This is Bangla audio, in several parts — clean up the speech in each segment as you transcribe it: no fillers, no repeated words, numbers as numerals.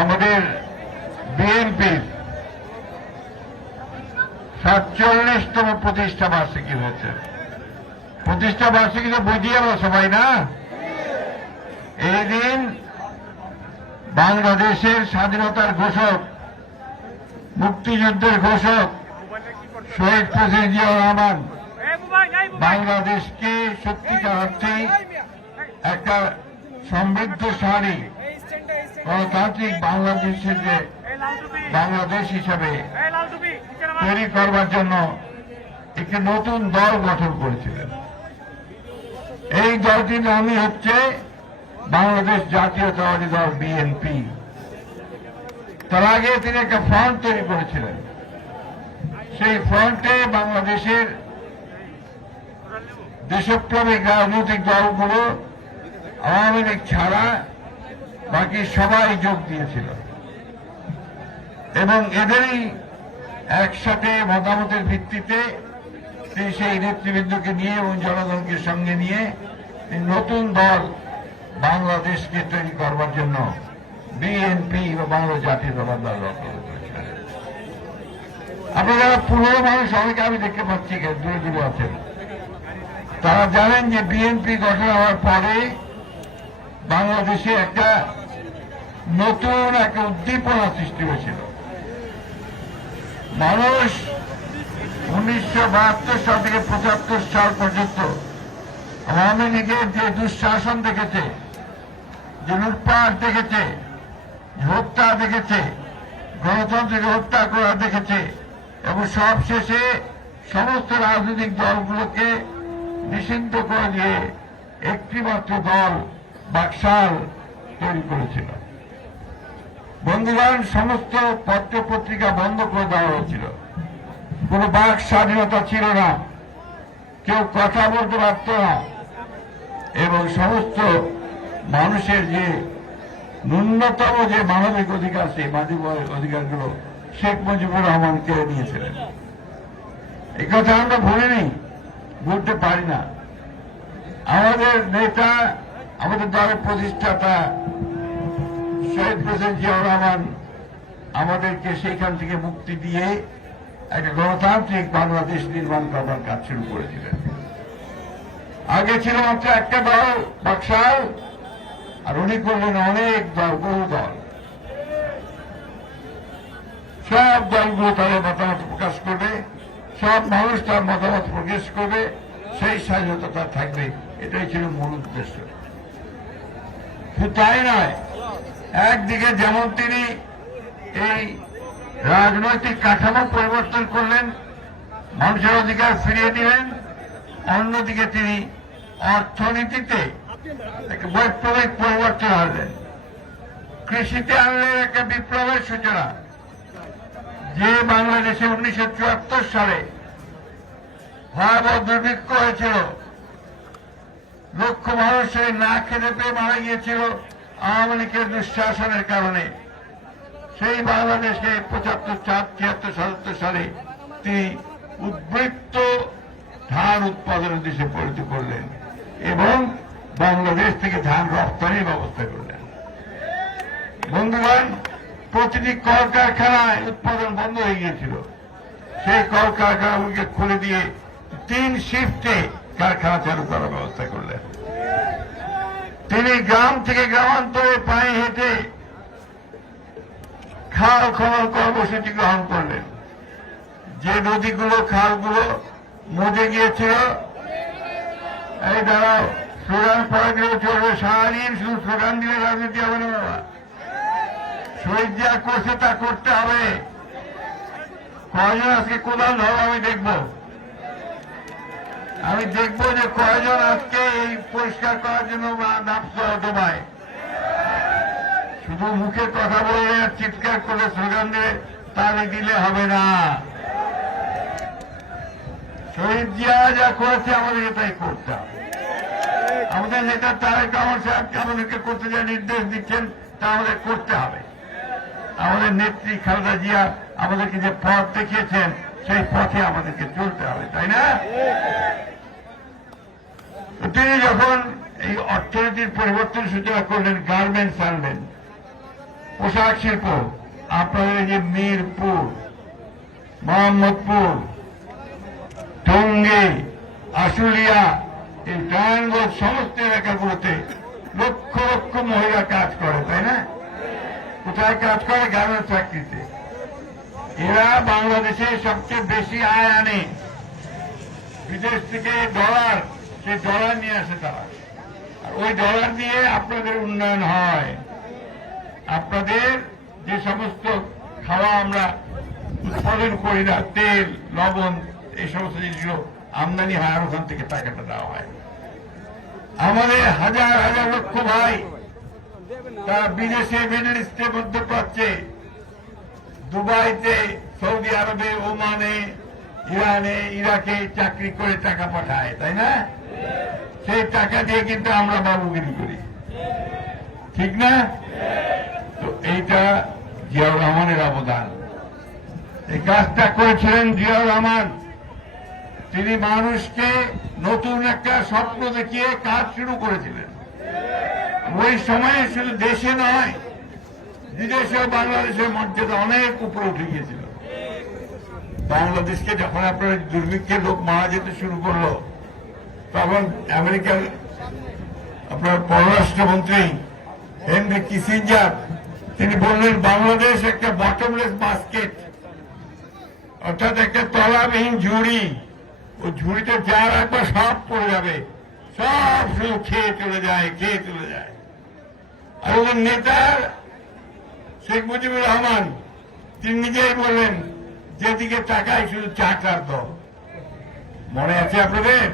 আমাদের বিএনপির 47তম প্রতিষ্ঠা বার্ষিকী হয়েছে। প্রতিষ্ঠা বার্ষিকী তো বুঝিয়ে আমরা সবাই না। এই দিন বাংলাদেশের স্বাধীনতার ঘোষক, মুক্তিযুদ্ধের ঘোষক শহীদ প্রেসিডেন্ট জিয়াউর রহমান বাংলাদেশকে সত্যিকার অর্থে একটা সমৃদ্ধশালী গণতান্ত্রিক বাংলাদেশ হিসাবে তৈরি করবার জন্য একটি নতুন দল গঠন করেছিলেন। এই দলটির নামই হচ্ছে বাংলাদেশ জাতীয়তাবাদী দল, বিএনপি। তার আগে তিনি একটা ফ্রন্ট তৈরি করেছিলেন। সেই ফ্রন্টে বাংলাদেশের দেশপ্রেমিক রাজনৈতিক দলগুলো আওয়ামী লীগ ছাড়া বাকি সবাই যোগ দিয়েছিল এবং এদেরই একসাথে মতামতের ভিত্তিতে তিনি সেই নেতৃবৃন্দকে নিয়ে এবং জনগণকে সঙ্গে নিয়ে নতুন দল বাংলাদেশকে তৈরি করবার জন্য বিএনপি বা বাংলা জাতীয়তাবাদী দল গঠন করেছিলেন। আপনারা যারা পুরনো মানুষ, অনেকে আমি দেখতে পাচ্ছি দূরে দূরে আছেন, তারা জানেন যে বিএনপি গঠন হওয়ার পরে বাংলাদেশে একটা নতুন একটা উদ্দীপনা সৃষ্টি হয়েছিল। মানুষ 1972 সাল থেকে 75 সাল পর্যন্ত আওয়ামী লীগের যে দুঃশাসন দেখেছে, যে লুটপাট দেখেছে, হত্যা দেখেছে, গণতন্ত্রকে হত্যা করা দেখেছে এবং সবশেষে সমস্ত রাজনৈতিক দলগুলোকে নিষিদ্ধ করে দিয়ে একটিমাত্র দল বাকশাল তৈরি করেছিল। বন্ধুগণ, সমস্ত পত্র পত্রিকা বন্ধ করে দেওয়া হয়েছিল, কোন বাক স্বাধীনতা ছিল না, কেউ কথা বলতে পারত না এবং সমস্ত মানুষের যে ন্যূনতম যে মানবিক অধিকার, সেই মানবিক অধিকারগুলো শেখ মুজিবুর রহমান কেড়ে নিয়েছিলেন। এই কথা আমরা ভুলিনি, ভুলতে পারি না। আমাদের নেতা, আমাদের দলের প্রতিষ্ঠাতা শহীদ প্রেসিডেন্ট জিয়াউর রহমান আমাদেরকে সেইখান থেকে মুক্তি দিয়ে একটা গণতান্ত্রিক বাংলাদেশ নির্মাণ করবার কাজ শুরু করেছিলেন। আগে ছিল মাত্র একটা দল বাকশাল, আর উনি করলেন অনেক দল, বহু দল। সব দলগুলো তাদের মতামত প্রকাশ করবে, সব মানুষ তার মতামত প্রকাশ করবে, সেই স্বাধীনতা তার থাকবে, এটাই ছিল মূল উদ্দেশ্য। শুধু তাই নয়, একদিকে যেমন তিনি এই রাজনৈতিক কাঠামো পরিবর্তন করলেন, মানুষের অধিকার ফিরিয়ে দিলেন, অন্যদিকে তিনি অর্থনীতিতে একটা বৈপ্লবিক পরিবর্তন আনলেন। কৃষিতে আনলেন একটা বিপ্লবের সূচনা। যে বাংলাদেশে 1974 সালে ভয়াবহ দুর্ভিক্ষ হয়েছিল, লক্ষ মানুষের না খেতে পেয়ে মারা গিয়েছিল আওয়ামী লীগের দুঃশাসনের কারণে, সেই বাংলাদেশে 75, 76, 77 সালে তিনি উদ্বৃত্ত ধান উৎপাদনের দেশে পরিণত করলেন এবং বাংলাদেশ থেকে ধান রপ্তানির ব্যবস্থা করলেন। বন্ধুগণ, প্রতিটি কলকারখানায় উৎপাদন বন্ধ হয়ে গিয়েছিল, সেই কলকারখানাগুলিকে খুলে দিয়ে 3 শিফটে কারখানা চালু করার ব্যবস্থা করলেন। তিনি গ্রাম থেকে গ্রামান্তরে পায়ে হেঁটে খাল খনন কর্মসূচি গ্রহণ করলেন। যে নদীগুলো, খালগুলো মজে গিয়েছিল, এই দাঁড়াও, স্লোগান পড়া দিলেও চলবে, সারাদিন শুধু স্লোগান দিলে রাজনীতি হবে না বাবা। শহীদ যা করছে তা করতে হবে। কয়জন আজকে কোদাল ধরো আমি দেখব যে কয়জন আজকে এই পরিষ্কার করার জন্য নামছে অটোবায়। শুধু মুখে কথা বলে আর চিৎকার করে স্লোগান দিয়ে তাহলে দিলে হবে না। শহীদ জিয়া যা করেছে আমাদেরকে তাই করতে হবে। আমাদের নেতা তারেক রহমান সাহেবকে আমাদেরকে করতে যা নির্দেশ দিচ্ছেন তা আমাদের করতে হবে। আমাদের নেত্রী খালেদা জিয়া আমাদেরকে যে পথ দেখিয়েছেন সেই পথে আমাদেরকে চলতে হবে, তাই না? তিনি যখন এই অর্থনীতির পরিবর্তন সূচনা করলেন, গার্মেন্টস আনলেন, পোশাক শিল্প, আপনাদের যে মিরপুর, মোহাম্মদপুর, টঙ্গী, আশুলিয়া, এই নারায়ণগঞ্জ সমস্ত এলাকাগুলোতে লক্ষ লক্ষ মহিলা কাজ করে, তাই না? কোথায় কাজ করে? গার্মেন্টস ফ্যাক্টরিতে। এরা বাংলাদেশে সবচেয়ে বেশি আয় আনে। বিদেশ থেকে ডলার, সেই ডলার নিয়ে আসে তারা, আর ওই ডলার দিয়ে আপনাদের উন্নয়ন হয়। আপনাদের যে সমস্ত খাওয়া আমরা উৎপাদন করি না, তেল, লবণ, এই সমস্ত জিনিসগুলো আমদানি হয়, আর ওখান থেকে টাকাটা দেওয়া হয়। আমাদের হাজার হাজার লক্ষ ভাই তারা বিদেশে, মিডল ইস্টে, মধ্যপ্রাচ্যে, দুবাইতে, সৌদি আরবে, ওমানে, ইরানে, ইরাকে চাকরি করে টাকা পাঠায়, তাই না? সেই টাকা দিয়ে কিন্তু আমরা বাবুগিরি করি, ঠিক না? তো এইটা জিয়াউর রহমানের অবদান। এই কাজটা করেছিলেন জিয়াউর রহমান। তিনি মানুষকে নতুন একটা স্বপ্ন দেখিয়ে কাজ শুরু করেছিলেন। ওই সময়ে শুধু দেশে নয়, বিদেশেও বাংলাদেশের মর্যাদা অনেক উপরে উঠে গিয়েছিল। বাংলাদেশকে যখন আপনার দুর্ভিক্ষে লোক মারা যেতে শুরু করলো, তখন আমেরিকার আপনার পররাষ্ট্রমন্ত্রী হেনরি কিসিঞ্জার তিনি বললেন, বাংলাদেশ একটা বটমলেস বাস্কেট, অর্থাৎ একটা তলাবিহীন ঝুড়ি। ওই ঝুড়িতে যা রাখবে সব পড়ে যাবে, সব শুধু খেয়ে চলে যায়, খেয়ে চলে যায়। আর ওদের নেতা শেখ মুজিবুর রহমান তিনি নিজেই বললেন, যেদিকে তাকাই শুধু চাকার দল। মনে আছে আপনাদের?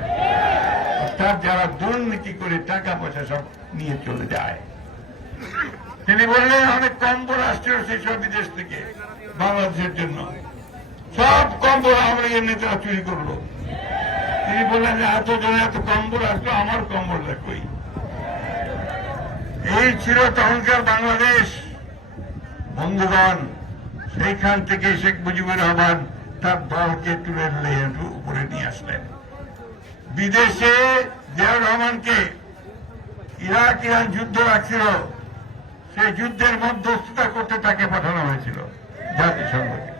অর্থাৎ যারা দুর্নীতি করে টাকা পয়সা সব নিয়ে চলে যায়। তিনি বললেন, অনেক কম্বল আসছে সেসব বিদেশ থেকে বাংলাদেশের জন্য, সব কম্বল আওয়ামী লীগের নেতারা চুরি করলো। তিনি বললেন যে এত জনে এত কম্বল আসলো, আমার কম্বল কই? এই ছিল তখনকার বাংলাদেশ। বন্ধুগণ, সেইখান থেকে শেখ মুজিবুর রহমান তার দলকে তুলে উপরে নিয়ে আসলেন। বিদেশে জিয়াউর রহমানকে ইরাক ইরান যুদ্ধ রাখছিল, সেই যুদ্ধের মধ্যস্থতা করতে তাকে পাঠানো হয়েছিল জাতিসংঘকে।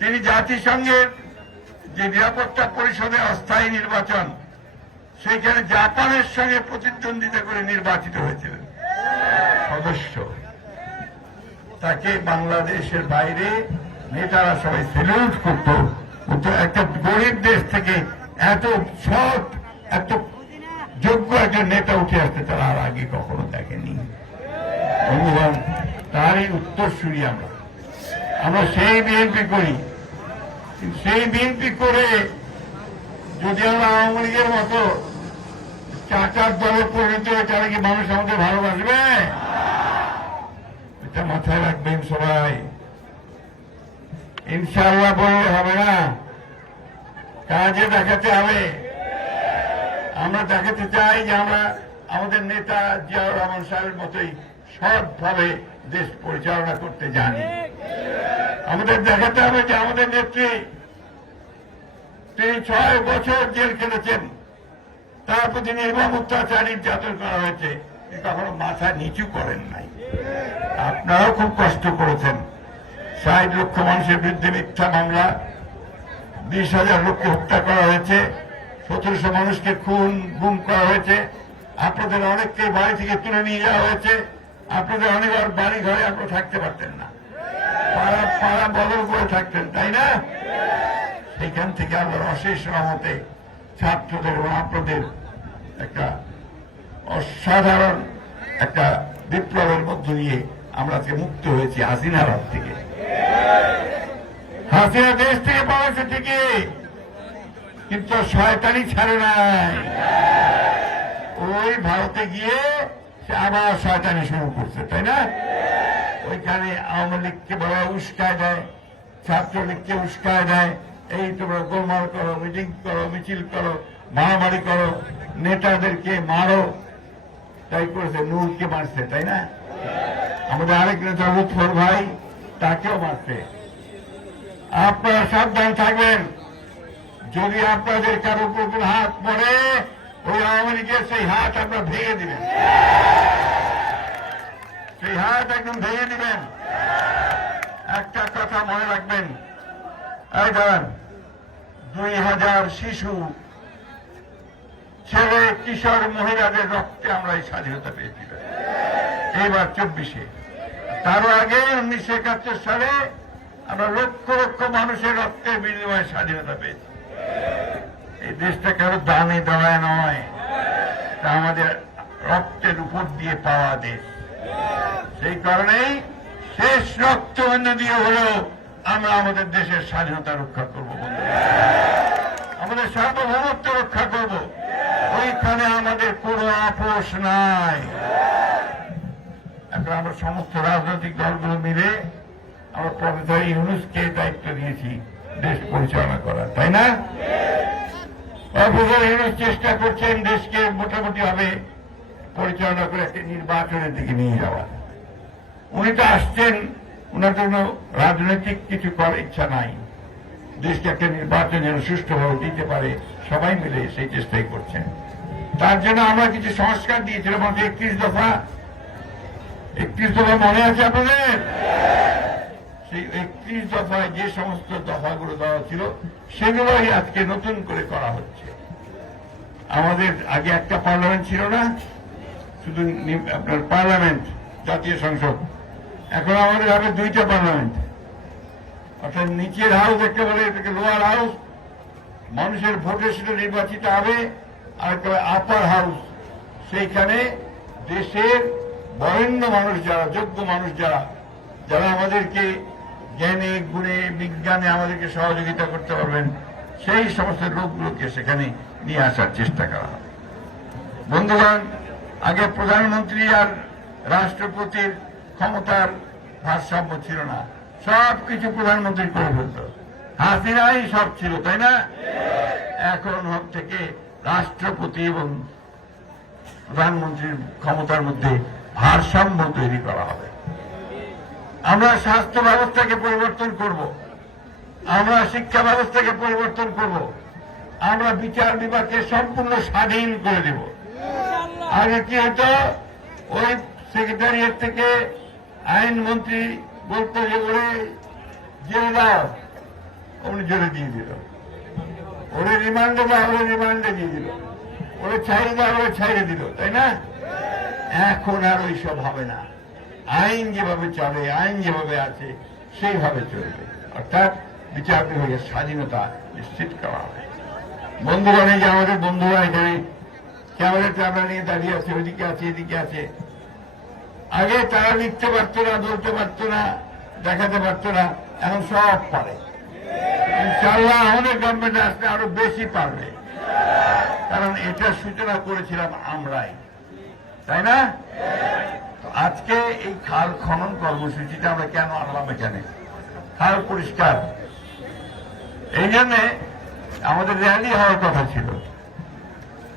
তিনি জাতিসংঘের যে নিরাপত্তা পরিষদে অস্থায়ী নির্বাচন, সেইখানে জাপানের সঙ্গে প্রতিদ্বন্দ্বিতা করে নির্বাচিত হয়েছিলেন সদস্য। তাকে বাংলাদেশের বাইরে নেতারা সবাই সেলুট করত। একটা গরিব দেশ থেকে এত সৎ, এত যোগ্য একজন নেতা উঠে আসতে তারা আর আগে কখনো দেখেনি। বন্ধুগণ, তারই উত্তরসূরি আমরা সেই বিএনপি করি। সেই বিএনপি করে যদি আমরা আওয়ামী লীগের মতো চাচার দলে পরিণত হয়ে, তাহলে কি মানুষ আমাদের ভালোবাসবে? এটা মাথায় রাখবেন সবাই। ইনশাআল্লাহ বললে হবে না, কাজে দেখাতে হবে। আমরা দেখাতে চাই যে আমরা আমাদের নেতা জিয়াউর রহমান সাহেবের মতোই সৎভাবে দেশ পরিচালনা করতে জানি। আমাদের দেখাতে হবে যে আমাদের নেত্রী, তিনি 6 বছর জেল খেটেছেন, তার প্রতি নির্মম অত্যাচার নির্যাতন করা হয়েছে, কখনো মাথা নিচু করেন নাই। আপনারাও খুব কষ্ট করেছেন। 60 লক্ষ মানুষের বিরুদ্ধে মিথ্যা মামলা, 20,000 লোককে হত্যা করা হয়েছে, 1700 মানুষকে গুম করা হয়েছে, আপনাদের অনেককে বাড়ি থেকে তুলে নিয়ে যাওয়া হয়েছে, আপনাদের অনেক বাড়ি ঘরে আপনারা থাকতে পারতেন না, পাড়া বদল করে থাকতেন, তাই না? সেখান থেকে আল্লাহর অশেষ রহমতে ছাত্রদের এবং আপনাদের একটা অসাধারণ একটা বিপ্লবের মধ্য দিয়ে আমরা আজকে মুক্ত হয়েছি হাসিনার হাত থেকে। হাসিনা দেশ থেকে পালাচ্ছে ঠিকই, কিন্তু শয়তানি ছাড়ে নাই। ওই ভারতে গিয়ে সে আবার শয়তানি শুরু করছে, তাই না? ওইখানে আওয়ামী লীগকে বড় উস্কায় দেয়, ছাত্রলীগকে উস্কায় দেয়, এই তোমরা গোলমাল করো, মিটিং করো, মিছিল করো, মারামারি করো, নেতাদেরকে মারো। তাই করেছে, নূরকে মারছে, তাই না? আমাদের আরেক নেতা লুৎফর ভাই, তাকেও মারছে। আপনারা সাবধান থাকবেন, যদি আপনাদের কারোর উপর হাত পড়ে, ওই আওয়ামী লীগের সেই হাত আপনারা ভেঙে দিবেন। সেই হাত মাথাটা একদম ভেঙে দিবেন। একটা কথা মনে রাখবেন, এই দাঁড়ান, 2000 শিশু, ছেলে, কিশোর, মহিলাদের রক্তে আমরা এই স্বাধীনতা পেয়েছি। এইবার 24-এ, তারও আগে 1971 সালে আমরা লক্ষ লক্ষ মানুষের রক্তের বিনিময়ে স্বাধীনতা পেয়েছি। এই দেশটা কারো দামে দাঁড়ায় নয়, তা আমাদের রক্তের উপর দিয়ে পাওয়া দেশ। সেই কারণেই শেষ রক্তবন্ধ দিয়ে হলেও আমরা আমাদের দেশের স্বাধীনতা রক্ষা করব, আমাদের সার্বভৌমত্ব রক্ষা করব। ওইখানে আমাদের কোনো আপোষ নাই। এখন আমরা সমস্ত রাজনৈতিক দলগুলো মিলে আমরা প্রফেসর ইউনূসকে দায়িত্ব দিয়েছি দেশ পরিচালনা করার, তাই না? প্রফেসর ইউনূস চেষ্টা করছেন দেশকে মোটামুটি ভাবে পরিচালনা করে একটি নির্বাচনের দিকে নিয়ে যাওয়া। উনি তো আসছেন, ওনার জন্য রাজনৈতিক কিছু করার ইচ্ছা নাই। দেশকে একটা নির্বাচন যেন সুষ্ঠুভাবে দিতে পারে, সবাই মিলে সেই চেষ্টাই করছেন। তার জন্য আমরা কিছু সংস্কার দিয়েছিলাম, 31 দফা। 31 দফা মনে আছে আপনাদের? সেই 31 দফায় যে সমস্ত দফাগুলো দেওয়া ছিল সেগুলোই আজকে নতুন করে করা হচ্ছে। আমাদের আগে একটা পার্লামেন্ট ছিল না, শুধু আপনার পার্লামেন্ট, জাতীয় সংসদ। এখন আমাদের হবে 2টা পার্লামেন্ট, অর্থাৎ নিচের হাউস একটা বলে, এটাকে লোয়ার হাউস, মানুষের ভোটে সেটা নির্বাচিত হবে, আর একটা আপার হাউস, সেইখানে দেশের বরেণ্য মানুষ যারা, যোগ্য মানুষ যারা, যারা আমাদেরকে জ্ঞানে গুণে বিজ্ঞানে আমাদেরকে সহযোগিতা করতে পারবেন, সেই সমস্ত লোকগুলোকে সেখানে নিয়ে আসার চেষ্টা করা হবে। বন্ধুগণ, আগে প্রধানমন্ত্রী আর রাষ্ট্রপতির ক্ষমতার ভারসাম্য ছিল না, সব কিছু প্রধানমন্ত্রী করে ফেলত, হাসিনাই সব ছিল, তাই না? এখন থেকে রাষ্ট্রপতি এবং প্রধানমন্ত্রীর ক্ষমতার মধ্যে ভারসাম্য তৈরি করা হবে। আমরা স্বাস্থ্য ব্যবস্থাকে পরিবর্তন করব, আমরা শিক্ষা ব্যবস্থাকে পরিবর্তন করব, আমরা বিচার বিভাগকে সম্পূর্ণ স্বাধীন করে দেব। আগে কি হতো, ওই সেক্রেটারিয়েট থেকে আইনমন্ত্রী বলতো যে ওরে জেলে দাও, উনি জেলে দিয়ে দিল, ওরে রিমান্ডে দাও, ওরে রিমান্ডে দিয়ে দিল, ওরে ছাইড়ে দাও, ওরে ছাইড়ে দিল, তাই না? এখন আর ওইসব হবে না। আইন যেভাবে চলে, আইন যেভাবে আছে সেইভাবে চলবে, অর্থাৎ বিচার বিভাগের স্বাধীনতা নিশ্চিত করা হবে। বন্ধুগণ, এই যে আমাদের বন্ধুরা এখানে ক্যামেরা নিয়ে দাঁড়িয়ে আছে, ওইদিকে আছে, এদিকে আছে, আগে তারা লিখতে পারত না, বলতে পারত না, দেখাতে পারত না, এখন সব পারে। ইনশাআল্লাহ আমাদের গভর্নমেন্ট আসলে আরো বেশি পারবে, কারণ এটা সূচনা করেছিলাম আমরাই, তাই না? আজকে এই খাল খনন কর্মসূচিটা আমরা কেন আনলাম এখানে? খাল পরিষ্কার, এই জন্যে আমাদের র্যালি হওয়ার কথা ছিল।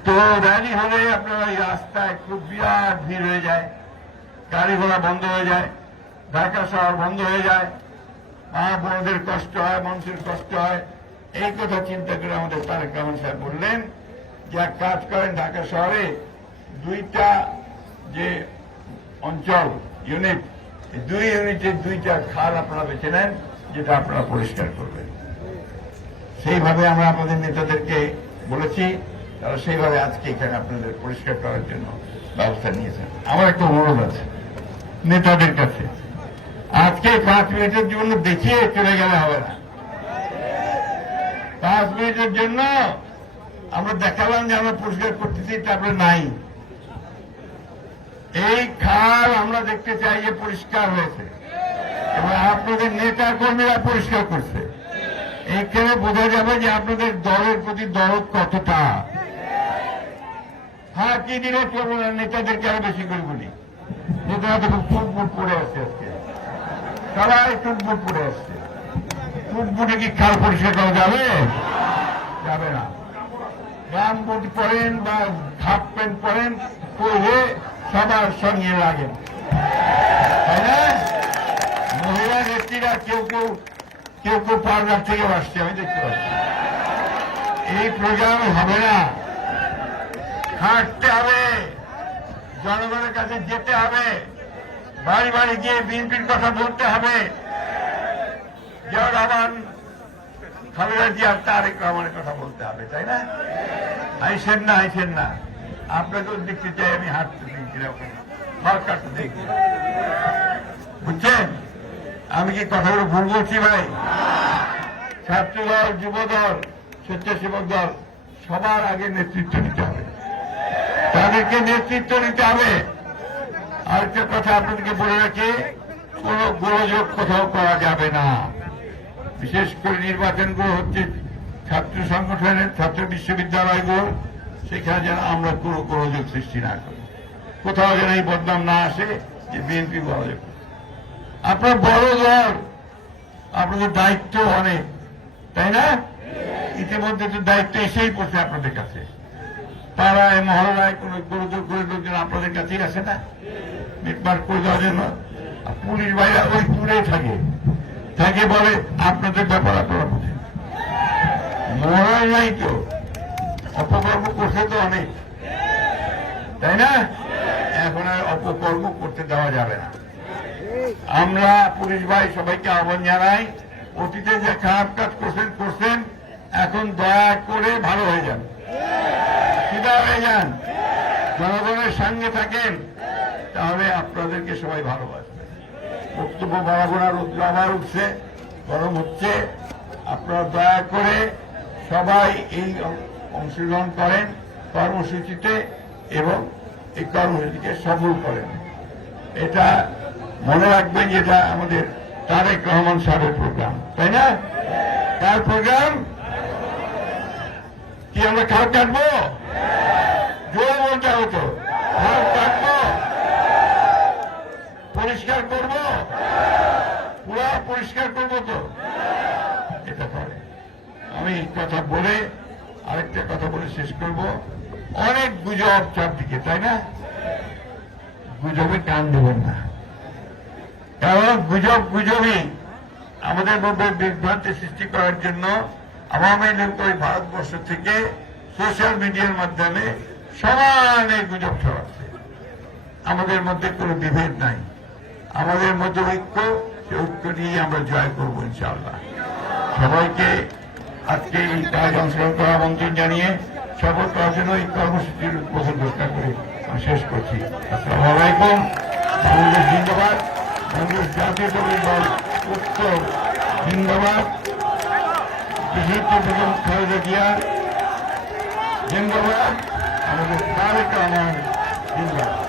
তো র্যালি হলে আপনার এই রাস্তায় খুব বিরাট ভিড় হয়ে যায়, গাড়ি ঘোড়া বন্ধ হয়ে যায়, ঢাকা শহর বন্ধ হয়ে যায়, মা বোনদের কষ্ট হয়, মানুষের কষ্ট হয়। এই কথা চিন্তা করে আমাদের তারেক রহমান সাহেব বললেন যে এক কাজ করেন, ঢাকা শহরে 2টা যে অঞ্চল ইউনিট, 2 ইউনিটের 2টা খাল আপনারা বেছে নেন, যেটা আপনারা পরিষ্কার করবেন। সেইভাবে আমরা আপনাদের নেতাদেরকে বলেছি, তারা সেইভাবে আজকে এখানে আপনাদের পরিষ্কার করার জন্য ব্যবস্থা নিয়েছেন। আমার একটা অনুরোধ আছে নেতাদের কাছে, আজকে 5 মিনিটের জন্য দেখিয়ে চলে গেলে হবে না। 5 মিনিটের জন্য আমরা দেখালাম যে আমরা পরিষ্কার করতেছি, তারপরে নাই। এই খাল আমরা দেখতে চাই যে পরিষ্কার হয়েছে এবং আপনাদের নেতা কর্মীরা পরিষ্কার করছে। এইখানে বোঝা যাবে যে আপনাদের দলের প্রতি দরদ কতটা। হ্যাঁ, কি দিলে চলবে না, নেতাদেরকে আরো বেশি করে বলি। নেতারা তো খুব টুটবুট পড়ে আসছে, আজকে সবাই টুটবুট পড়ে আসছে। টুটবুটে কি খাল পরিষ্কার করা যাবে? যাবে না। গামবুট পরেন বা হাফ প্যান্ট পরেন, পরে সবার সঙ্গে লাগেন, তাই না? মহিলা নেত্রীরা কেউ কেউ পার্লার থেকে আসছে, আমি দেখতে পাচ্ছি। এই প্রোগ্রাম হবে না, হাঁটতে হবে, জনগণের কাছে যেতে হবে, বাড়ি বাড়ি গিয়ে বিএনপির কথা বলতে হবে। জিয়াউর রহমান, খালেদা জিয়া, তারেক রহমানের কথা বলতে হবে, তাই না? আইসেন না আপনাকেও দেখতে চাই আমি হাঁটতে দিচ্ছি ফল কাটতে দেখি, বুঝছেন? আমি কি কথাগুলো ভুল বলছি ভাই? ছাত্রদল, যুবদল, স্বেচ্ছাসেবক দল সবার আগে নেতৃত্ব নিতে হবে, তাদেরকে নেতৃত্ব নিতে হবে। আরেকটা কথা আপনাদেরকে বলে রাখি, কোন গোলযোগ কোথাও করা যাবে না। বিশেষ করে নির্বাচনগুলো হচ্ছে ছাত্র সংগঠনের, ছাত্র বিশ্ববিদ্যালয়গুলো, সেখানে যেন আমরা কোনো গোলযোগ সৃষ্টি না করি, কোথাও যেন এই বদনাম না আসে যে বিএনপি গোলযোগ। আপনার বড় দল, আপনাদের দায়িত্ব অনেক, তাই না? ইতিমধ্যে তো দায়িত্ব এসেই পড়ছে আপনাদের কাছে। পাড়ায় মহল্লায় কোন গোলযোগ করে লোকজন আপনাদের কাছেই আসে না মিটমাট করে দেওয়ার জন্য। পুলিশ ভাইরা ওই দূরে থাকে বলে আপনাদের ব্যাপার আপনারা বুঝেন। মহড়াই নাই তো, অপকর্ম করছে তো অনেক, তাই না? এখন আর অপকর্ম করতে দেওয়া যাবে না। আমরা পুলিশ ভাই সবাইকে আহ্বান জানাই, অতীতে যে খারাপ কাজ করছেন এখন দয়া করে ভালো হয়ে যান, সিধা হয়ে যান, জনগণের সঙ্গে থাকেন, তাহলে আপনাদেরকে সবাই ভালোবাসবে। বক্তব্য বাড়াবো না, রোদ্র আবার উঠছে, গরম হচ্ছে। আপনারা দয়া করে সবাই এই অংশগ্রহণ করেন কর্মসূচিতে এবং এই কর্মসূচিকে সফল করেন। এটা মনে রাখবেন যে এটা আমাদের তারেক রহমান সাহেবের প্রোগ্রাম, তাই না? কার প্রোগ্রাম? কি আমরা খাল কাটবো? জোর বলতে হতো, খাল কাটবো, পরিষ্কার করবো, পুরা পরিষ্কার করবো তো। এটা করে আমি কথা বলে আরেকটা কথা বলে শেষ করব। অনেক গুজব চারদিকে, তাই না? গুজবে কান দেবেন না, কারণ গুজবই আমাদের মধ্যে বিভ্রান্তি সৃষ্টি করার জন্য আওয়ামী লীগ ওই ভারতবর্ষ থেকে সোশ্যাল মিডিয়ার মাধ্যমে সমানে গুজব ছড়াচ্ছে। আমাদের মধ্যে কোনো বিভেদ নাই, আমাদের মধ্যে ঐক্য, সে ঐক্য নিয়ে আমরা জয় করবো ইনশাআল্লাহ। সবাইকে আজকে এই কাজ অংশগ্রহণ করার আমন্ত্রণ জানিয়ে শপথ করার জন্য এই কর্মসূচির উদ্বোধন ঘোষণা করে আমি শেষ করছি। আসসালামু আলাইকুম। বাংলাদেশ জিন্দাবাদ, বাংলাদেশ জাতীয়তাবাদী দল উত্তর জিন্দাবাদ, বিশিষ্ট বেগম খালেদা জিয়া জিন্দাবাদ, আমাদের তারেক রহমান জিন্দাবাদ।